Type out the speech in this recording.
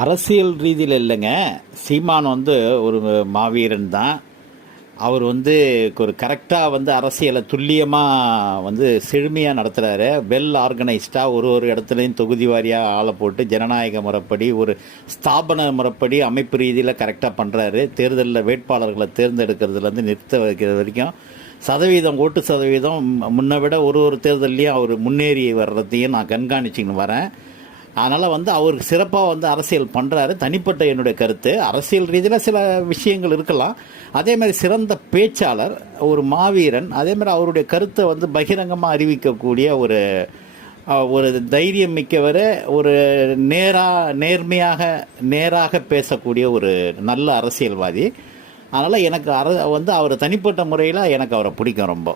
அரசியல் ரீதியில் இல்லைங்க. சீமான் வந்து ஒரு மாவீரன் தான். அவர் வந்து ஒரு கரெக்டாக அரசியலை துல்லியமாக செழுமையாக நடத்துகிறாரு. வெல் ஆர்கனைஸ்டாக ஒரு இடத்துலையும் தொகுதி வாரியாக ஆளை போட்டு ஜனநாயக முறைப்படி ஒரு ஸ்தாபன முறைப்படி அமைப்பு ரீதியில் கரெக்டாக பண்ணுறாரு. தேர்தலில் வேட்பாளர்களை தேர்ந்தெடுக்கிறதுலேருந்து நிறுத்த வைக்கிறது வரைக்கும் ஓட்டு சதவீதம் முன்ன விட ஒரு தேர்தல்லையும் அவர் முன்னேறி வர்றதையும் நான் கண்காணிச்சின்னு வரேன். அதனால் அவர் சிறப்பாக அரசியல் பண்ணுறாரு. தனிப்பட்ட என்னுடைய கருத்து. அரசியல் ரீதியில் சில விஷயங்கள் இருக்கலாம். அதேமாதிரி சிறந்த பேச்சாளர், ஒரு மாவீரன். அதேமாதிரி அவருடைய கருத்தை பகிரங்கமாக அறிவிக்கக்கூடிய ஒரு தைரியம் மிக்கவர், ஒரு நேராக பேசக்கூடிய ஒரு நல்ல அரசியல்வாதி. அதனால் எனக்கு அவர் தனிப்பட்ட முறையில் எனக்கு அவரை பிடிக்கும் ரொம்ப.